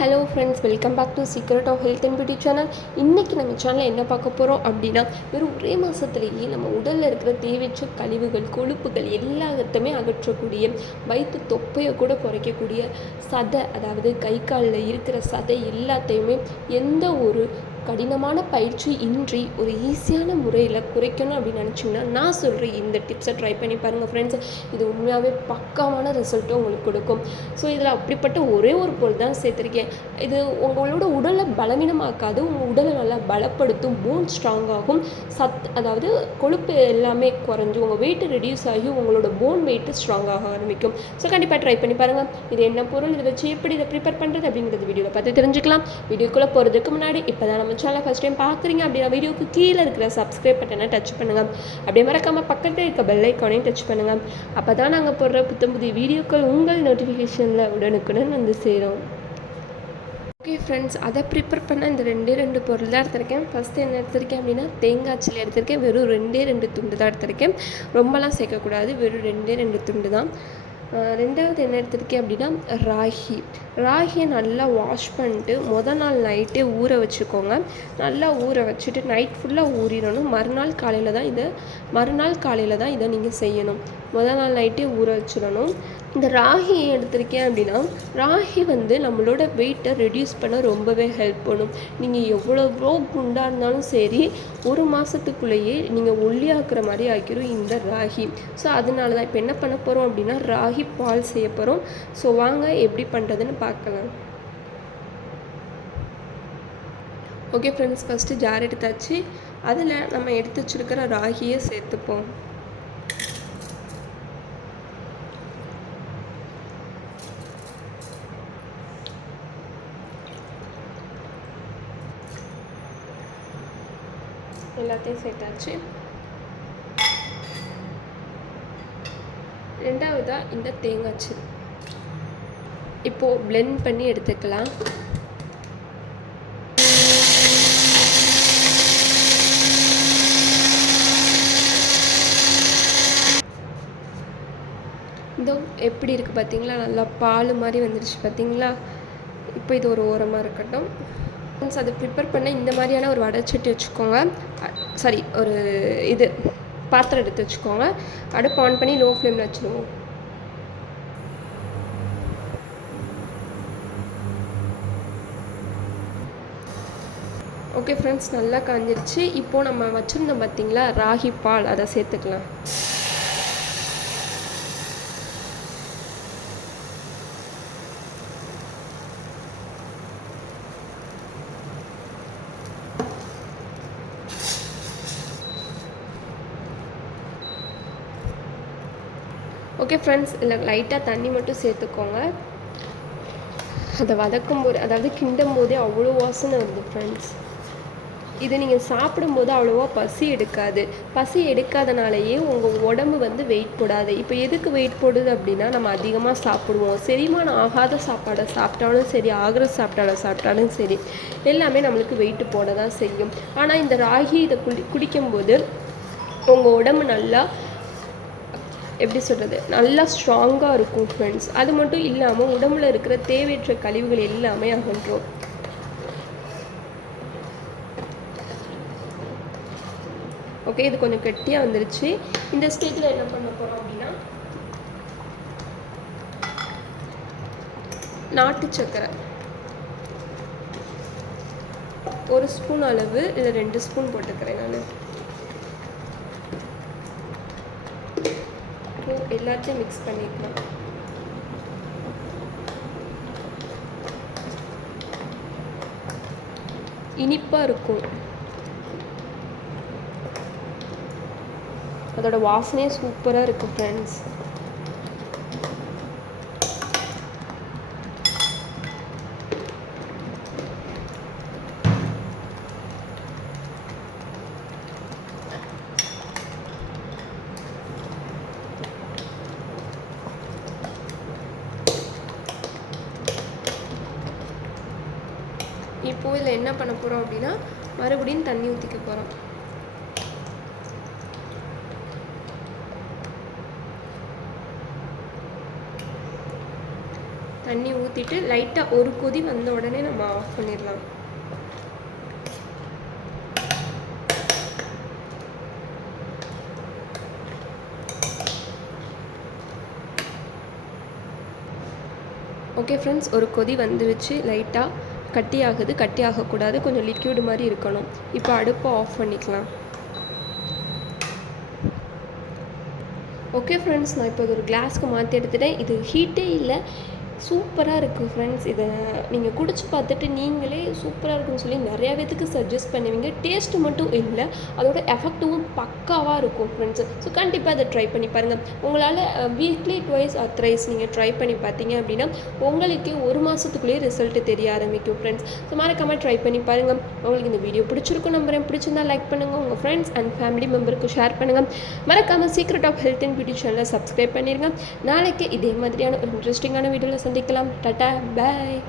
Hello friends, welcome back to secret of health and beauty channel. இன்றைக்கி நம்ம சேனலில் என்ன பார்க்க போகிறோம் அப்படின்னா, வெறும் ஒரே மாதத்துலேயே நம்ம உடலில் இருக்கிற தேவையற்ற கழிவுகள், கொழுப்புகள் எல்லாத்தையுமே அகற்றக்கூடிய, வயிற்று தொப்பையை கூட குறைக்கக்கூடிய சதை, அதாவது கை காலில் இருக்கிற சதை எல்லாத்தையுமே எந்த ஒரு கடினமான பயிற்சி இன்றி ஒரு ஈஸியான முறையில் குறைக்கணும் அப்படின்னு நினச்சிங்கன்னா நான் சொல்கிற இந்த டிப்ஸை ட்ரை பண்ணி பாருங்கள் ஃப்ரெண்ட்ஸ். இது உண்மையாகவே பக்காவான ரிசல்ட்டும் உங்களுக்கு கொடுக்கும். ஸோ இதில் அப்படிப்பட்ட ஒரே ஒரு பொருள் தான் சேர்த்துருக்கேன். இது உங்களோட உடலை பலவீனமாக்காது, உங்கள் உடலை நல்லா பலப்படுத்தும், போன் ஸ்ட்ராங் ஆகும், அதாவது கொழுப்பு எல்லாமே குறைஞ்சி உங்கள் வெயிட் ரெடியூஸ் ஆகி உங்களோட போன் வெயிட்டு ஸ்ட்ராங் ஆக ஆரம்பிக்கும். ஸோ கண்டிப்பாக ட்ரை பண்ணி பாருங்கள். இது என்ன பொருள், இதை வச்சு எப்படி இதை ப்ரிப்பேர் பண்ணுறது அப்படிங்கிறது வீடியோவில் பார்த்து தெரிஞ்சுக்கலாம். வீடியோக்குள்ளே போகிறதுக்கு முன்னாடி இப்போ தான் நம்ம சேனல் ஃபஸ்ட் டைம் பார்க்குறீங்க அப்படின்னா வீடியோக்கு கீழே இருக்கிற சப்ஸ்கிரைப் பட்டனை டச் பண்ணுங்கள். அப்படியே மறக்காமல் பக்கத்தில் இருக்க பெல் ஐக்கானையும் டச் பண்ணுங்கள். அப்போ தான் நாங்கள் போடுற புதிய வீடியோக்கள் உங்கள் நோட்டிஃபிகேஷனில் உடனுக்குடன் வந்து சேரும். ஓகே ஃப்ரெண்ட்ஸ், அதை ப்ரிப்பேர் பண்ண இந்த ரெண்டு பொருள் தான் எடுத்திருக்கேன். ஃபஸ்ட்டு என்ன எடுத்திருக்கேன் அப்படின்னா தேங்காய் சில்லி எடுத்திருக்கேன். வெறும் ரெண்டு துண்டு தான் எடுத்திருக்கேன். ரொம்பலாம் சேர்க்கக்கூடாது, வெறும் ரெண்டு துண்டு தான். ரெண்டாவது என்ன எடுத்திருக்கேன் அப்படின்னா ராகியை நல்லா வாஷ் பண்ணிட்டு நாள் நைட்டே ஊற வச்சுக்கோங்க. நல்லா ஊற வச்சுட்டு நைட் ஃபுல்லாக ஊறிடணும். மறுநாள் காலையில் தான் இதை நீங்கள் செய்யணும். நாள் நைட்டே ஊற வச்சிடணும். இந்த ராகி எடுத்திருக்கேன் அப்படின்னா, ராகி நம்மளோட வெயிட்டை ரெடியூஸ் பண்ண ரொம்பவே ஹெல்ப் பண்ணும். நீங்கள் எவ்வளோ குண்டாக இருந்தாலும் சரி, ஒரு மாதத்துக்குள்ளேயே நீங்கள் ஒல்லியாக்குற மாதிரி ஆக்கிரும் இந்த ராகி. ஸோ அதனால தான் இப்போ என்ன பண்ண போகிறோம் அப்படின்னா, ராகி பால் செய்ய போகிறோம். ஸோ வாங்க எப்படி பண்ணுறதுன்னு பார்க்கலாம். ஓகே ஃப்ரெண்ட்ஸ், ஃபஸ்ட்டு ஜார் எடுத்தாச்சு. அதில் நம்ம எடுத்து வச்சுருக்கிற ராகியை சேர்த்துப்போம். எல்லாத்தையும் சேர்த்தாச்சு. ரெண்டாவதாக இந்த தேங்காய்ச்சி இப்போது பிளெண்ட் பண்ணி எடுத்துக்கலாம். இதோ எப்படி இருக்குது பார்த்தீங்களா, நல்லா பால் மாதிரி வந்துடுச்சு பார்த்தீங்களா. இப்போ இது ஒரு ஓரமாக இருக்கட்டும். அதை ப்ரிப்பேர் பண்ண இந்த மாதிரியான ஒரு வடைச்சட்டி வச்சுக்கோங்க. ஒரு பாத்திரம் எடுத்து வச்சுக்கோங்க. அடுப்பு ஆன் பண்ணி லோ ஃப்ளேமில் வச்சுடுவோம். ஓகே ஃப்ரெண்ட்ஸ், நல்லா காஞ்சிருச்சு. இப்போது நம்ம வச்சுருந்தோம் பார்த்தீங்களா ராகி பால், அதை சேர்த்துக்கலாம். ஓகே ஃப்ரெண்ட்ஸ், இல்லை லைட்டாக தண்ணி மட்டும் சேர்த்துக்கோங்க. அதை வதக்கும்போது, அதாவது கிண்டும் போதே அவ்வளோ வாசனை வருது ஃப்ரெண்ட்ஸ். இது நீங்கள் சாப்பிடும்போது அவ்வளோவா பசி எடுக்காதனாலேயே உங்கள் உடம்பு வெயிட் போடாது. இப்போ எதுக்கு வெயிட் போடுது அப்படின்னா, நம்ம அதிகமாக சாப்பிடுவோம். செரிமானம் ஆகாத சாப்பாடை சாப்பிட்டாலும் சரி, ஆகிற சாப்பிட்டாலும் சரி, எல்லாமே நம்மளுக்கு வெயிட் போட தான் செய்யும். ஆனால் இந்த ராகி இதை குடிக்கும்போது உங்கள் உடம்பு நல்லா நல்லா ஸ்ட்ராங்காக இருக்கும் ஃப்ரெண்ட்ஸ். அது மட்டும் இல்லாமல் உடம்புல இருக்கிற தேவையற்ற கழிவுகள் எல்லாமே அகன்றும். ஓகே, இது கொஞ்சம் கெட்டியாக வந்துருச்சு. இந்த ஸ்டேஜில் என்ன பண்ண போகிறோம் அப்படின்னா, நாட்டு சர்க்கரை 1 ஸ்பூன் அளவு, இல்லை 2 ஸ்பூன் போட்டுக்கிறேன் நான். எல்லாத்தையும் மிக்ஸ் பண்ணிக்கலாம். இனிப்பாக இருக்கும், அதோட வாசனையே சூப்பராக இருக்குது ஃப்ரெண்ட்ஸ். இப்போது இதில் என்ன பண்ண போகிறோம் அப்படின்னா, மறுபடியும் தண்ணி ஊற்றிக்க போகிறோம். தண்ணி ஊற்றிட்டு லைட்டாக ஒரு கொதி வந்த உடனே நம்ம ஆஃப் பண்ணிடலாம். ஓகே ஃப்ரெண்ட்ஸ், ஒரு கொதி வந்துருச்சு. லைட்டாக கட்டி ஆகுது. கட்டி ஆகக்கூடாது, கொஞ்சம் லிக்யூடு மாதிரி இருக்கணும். இப்போ அடுப்பை ஆஃப் பண்ணிக்கலாம். ஓகே ஃப்ரெண்ட்ஸ், நான் இப்போ இது ஒரு கிளாஸ்க்கு மாற்றி எடுத்துட்டேன். இது ஹீட்டே இல்லை, சூப்பராக இருக்குது ஃப்ரெண்ட்ஸ். இதை நீங்கள் குடிச்சு பார்த்துட்டு நீங்களே சூப்பராக இருக்குன்னு சொல்லி நிறையா பேத்துக்கு சஜஸ்ட் பண்ணுவீங்க. டேஸ்ட்டு மட்டும் இல்லை, அதோட எஃபெக்டிவும் பக்காவாக இருக்கும் ஃப்ரெண்ட்ஸ். ஸோ கண்டிப்பாக அதை ட்ரை பண்ணி பாருங்கள். உங்களால் வீக்லி ட்வைஸ் ஆர் த்ரைஸ் நீங்கள் ட்ரை பண்ணி பார்த்தீங்க அப்படின்னா உங்களுக்கே ஒரு மாதத்துக்குள்ளேயே ரிசல்ட்டு தெரிய ஆரம்பிக்கும் ஃப்ரெண்ட்ஸ். ஸோ மறக்காமல் ட்ரை பண்ணி பாருங்கள். உங்களுக்கு இந்த வீடியோ பிடிச்சிருக்கும் நம்புறேன். பிடிச்சிருந்தா லைக் பண்ணுங்கள், உங்கள் ஃப்ரெண்ட்ஸ் அண்ட் ஃபேமிலி மெம்பருக்கு ஷேர் பண்ணுங்கள். மறக்காமல் secret of health and beauty சேனலை சப்ஸ்கிரைப் பண்ணிடுங்க. நாளைக்கு இதே மாதிரியான ஒரு இன்ட்ரெஸ்டிங்கான வீடியோவில் சந்திக்கலாம். டாடா, பாய்.